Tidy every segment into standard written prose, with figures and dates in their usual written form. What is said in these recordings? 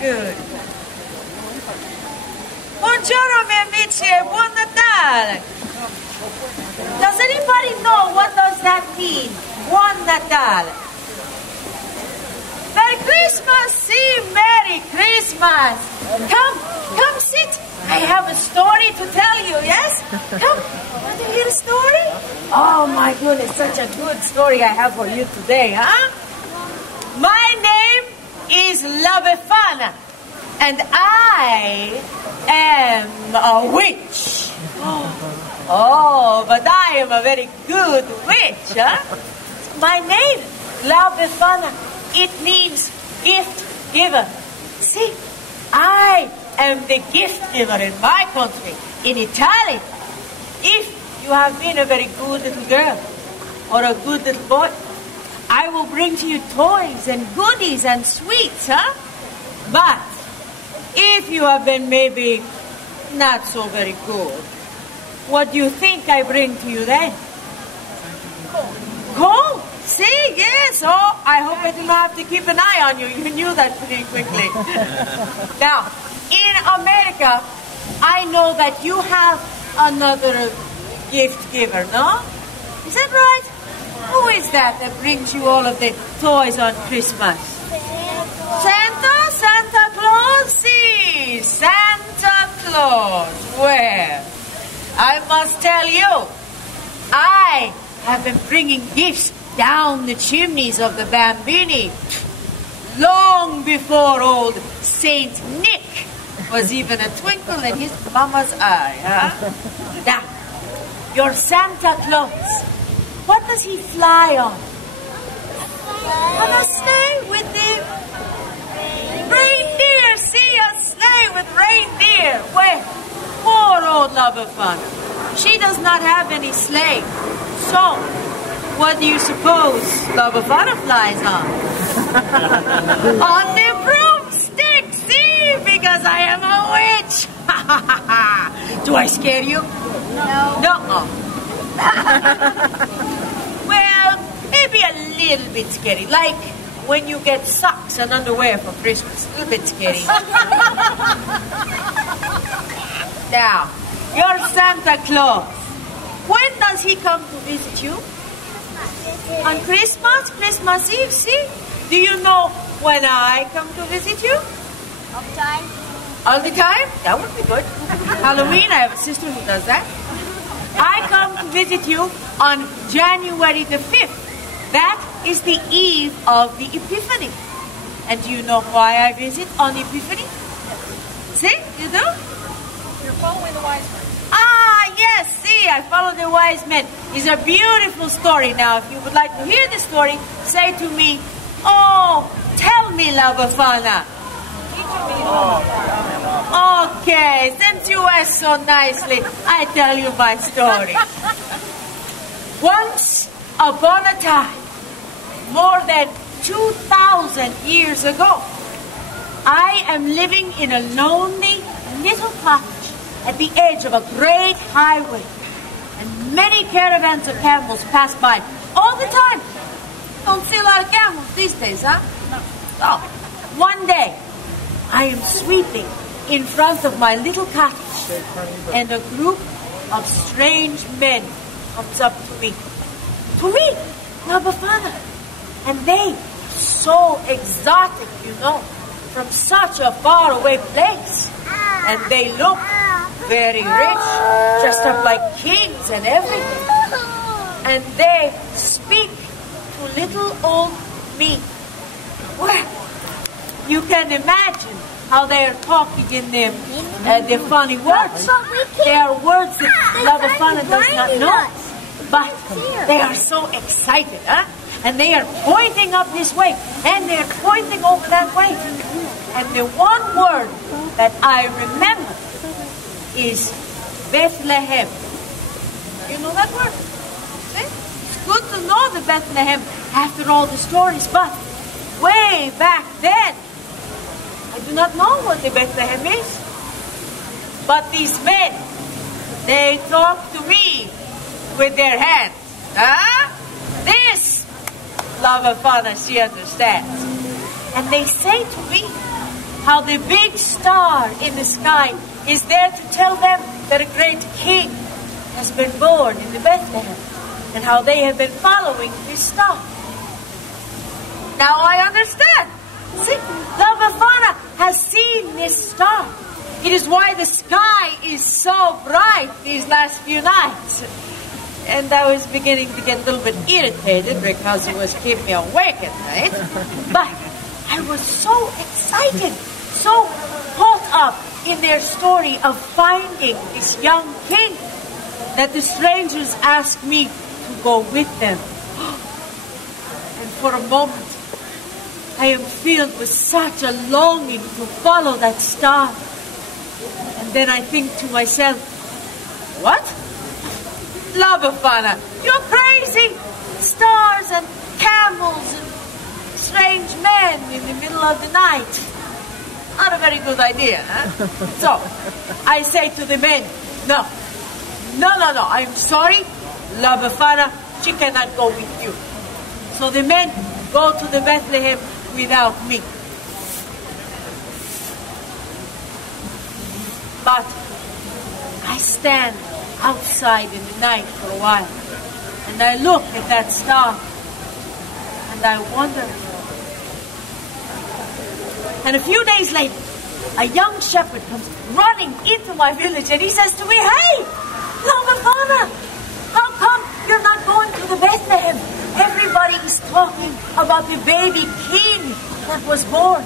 good. Buongiorno, miei amici, e buon Natale. Does anybody know what does that mean? Buon Natale. Merry Christmas, see, Merry Christmas. Come sit. I have a story to tell you, yes? Come, want to hear a story? Oh my goodness, such a good story I have for you today, huh? My name is Befana, and I am a witch. Oh, but I am a very good witch, huh? My name, Befana, it means gift giver. See, I am the gift giver in my country, in Italy. If you have been a very good little girl or a good little boy, I will bring to you toys and goodies and sweets, huh? But if you have been maybe not so very good, what do you think I bring to you then? Coal. See, yes. Oh, I hope I didn't have to keep an eye on you. You knew that pretty quickly. Now, in America, I know that you have another gift giver, no? Is that right? Who is that brings you all of the toys on Christmas? Santa Claus? See, Santa Claus. Well, I must tell you, I have been bringing gifts down the chimneys of the Bambini long before old Saint Nick was even a twinkle in his mama's eye, huh? Now, your Santa Claus, what does he fly on? On a sleigh with the reindeer. See, a sleigh with reindeer. Well, poor old Befana. She does not have any sleigh. So, what do you suppose Befana flies on? On the broomstick, see? Because I am a witch. Do I scare you? No. No. Well, maybe a little bit scary. Like when you get socks and underwear for Christmas. A little bit scary. Now, your Santa Claus, when does he come to visit you? On Christmas Eve, see? Do you know when I come to visit you? All the time. All the time? That would be good. Halloween, I have a sister who does that. I come to visit you on January the 5th. That is the eve of the Epiphany. And do you know why I visit on Epiphany? See? You do? You're following the wise men. Ah, yes, see, I follow the wise men. It's a beautiful story. Now, if you would like to hear the story, say to me, oh, tell me, Befana. Okay, since you asked so nicely, I tell you my story. Once upon a time, more than 2,000 years ago, I am living in a lonely little cottage at the edge of a great highway, and many caravans of camels pass by all the time. Don't see a lot of camels these days, huh? So, one day, I am sweeping in front of my little cottage, and a group of strange men comes up to me. Befana. And they are so exotic, you know, from such a faraway place. And they look very rich, dressed up like kings and everything. And they speak to little old me. Well, you can imagine how they are talking in them, the funny words. They are words that Befana does not know. But they are so excited, huh? And they are pointing up this way, and they are pointing over that way. And the one word that I remember is Bethlehem. You know that word? See? It's good to know the Bethlehem after all the stories, but way back then, I do not know what the Bethlehem is. But these men, they talk to me with their hands. Huh? This Befana, she understands. And they say to me, how the big star in the sky is there to tell them that a great king has been born in the Bethlehem, and how they have been following this star. Now I understand. See, La Befana has seen this star. It is why the sky is so bright these last few nights. And I was beginning to get a little bit irritated because it was keeping me awake at night. But I was so excited, so caught up in their story of finding this young king, that the strangers asked me to go with them. And for a moment, I am filled with such a longing to follow that star. And then I think to myself, what? La Befana, you're crazy! Stars and camels and strange men in the middle of the night. Not a very good idea, huh? So, I say to the men, no, I'm sorry, La Befana, she cannot go with you. So the men go to the Bethlehem without me. But I stand outside in the night for a while, and I look at that star, and I wonder. And a few days later, a young shepherd comes running into my village, and he says to me, "Hey, La Befana, how come you're not going to the Bethlehem? Everybody is talking about the baby king that was born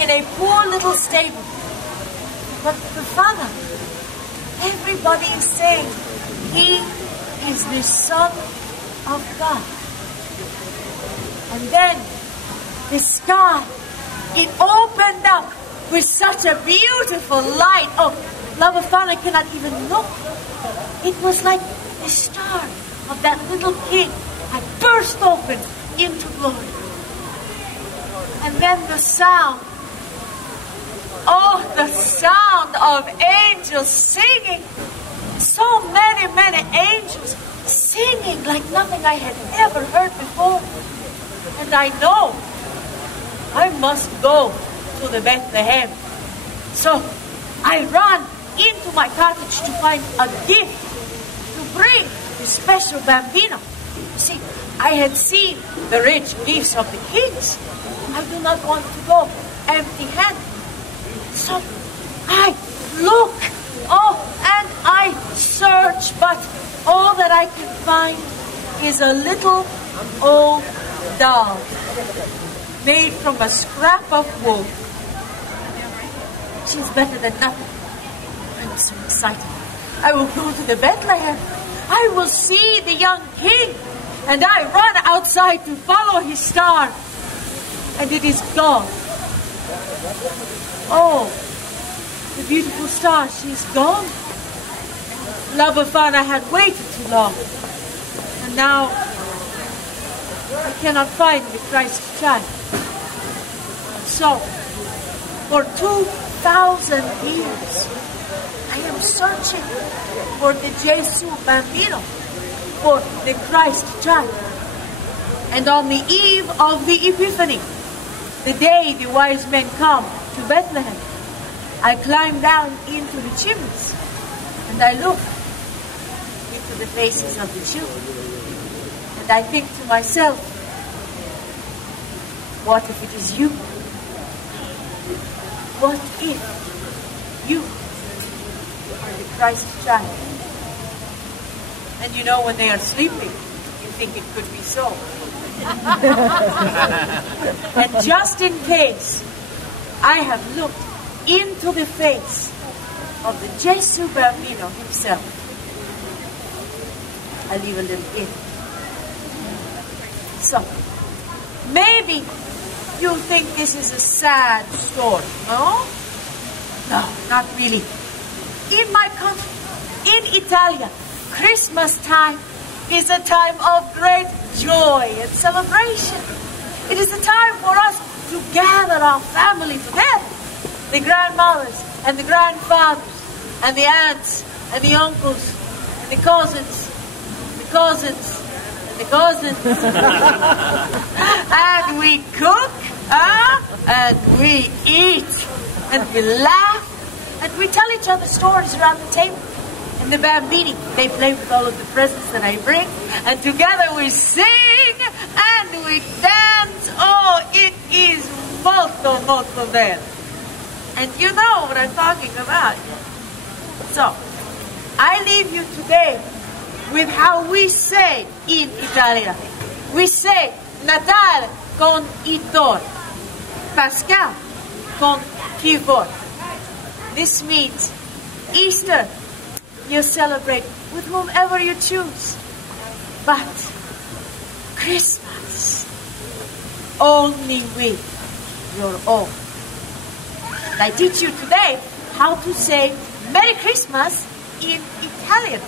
in a poor little stable. But Befana, everybody is saying he is the Son of God." And then the sky, it opened up with such a beautiful light. Oh, La Befana cannot even look. It was like the star of that little king had burst open into glory. And then the sound, the sound of angels singing. So many angels singing like nothing I had ever heard before. And I know I must go to the Bethlehem. So I run into my cottage to find a gift to bring the special bambino. You see, I had seen the rich gifts of the kings. I do not want to go empty-handed. So I look, and I search, but all that I can find is a little old doll made from a scrap of wool. She's better than nothing. I'm so excited. I will go to the Bethlehem. I will see the young king. And I run outside to follow his star. And it is gone. Oh, the beautiful star, she's gone. La Befana had waited too long. And now I cannot find the Christ child. So, for 2,000 years, I am searching for the Jesu Bambino, for the Christ child. And on the eve of the Epiphany, the day the wise men come to Bethlehem, I climb down into the chimneys and I look into the faces of the children. And I think to myself, what if it is you? What if you are the Christ child? And you know, when they are sleeping, you think it could be so. And just in case, I have looked into the face of the Jesu Bambino himself, I leave a little in. So, maybe you think this is a sad story, no? No, not really. In my country, in Italia, Christmas time is a time of great joy and celebration. It is a time for us to gather our family together. The grandmothers and the grandfathers and the aunts and the uncles and the cousins and the cousins and the cousins. And we cook And we eat, and we laugh, and we tell each other stories around the table. And the bambini, they play with all of the presents that I bring, and together we sing and we dance. Oh, it is molto, molto bello. And you know what I'm talking about. So, I leave you today with how we say in Italian. We say Natale con I tori, Pascal con chi vuoi. This means Easter, you celebrate with whomever you choose. But Christmas, only with your own. And I teach you today how to say Merry Christmas in Italian.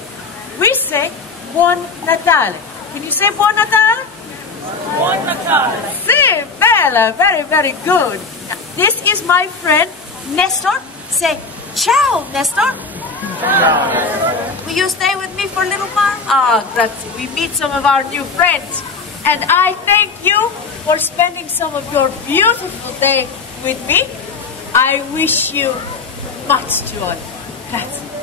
We say Buon Natale. Can you say Buon Natale? Buon Natale. Si, bella, very, very good. Now, this is my friend Nestor. Say ciao, Nestor. Ciao. Will you stay with me for a little while? Ah, grazie. We meet some of our new friends. And I thank you for spending some of your beautiful day with me. I wish you much joy. Grazie.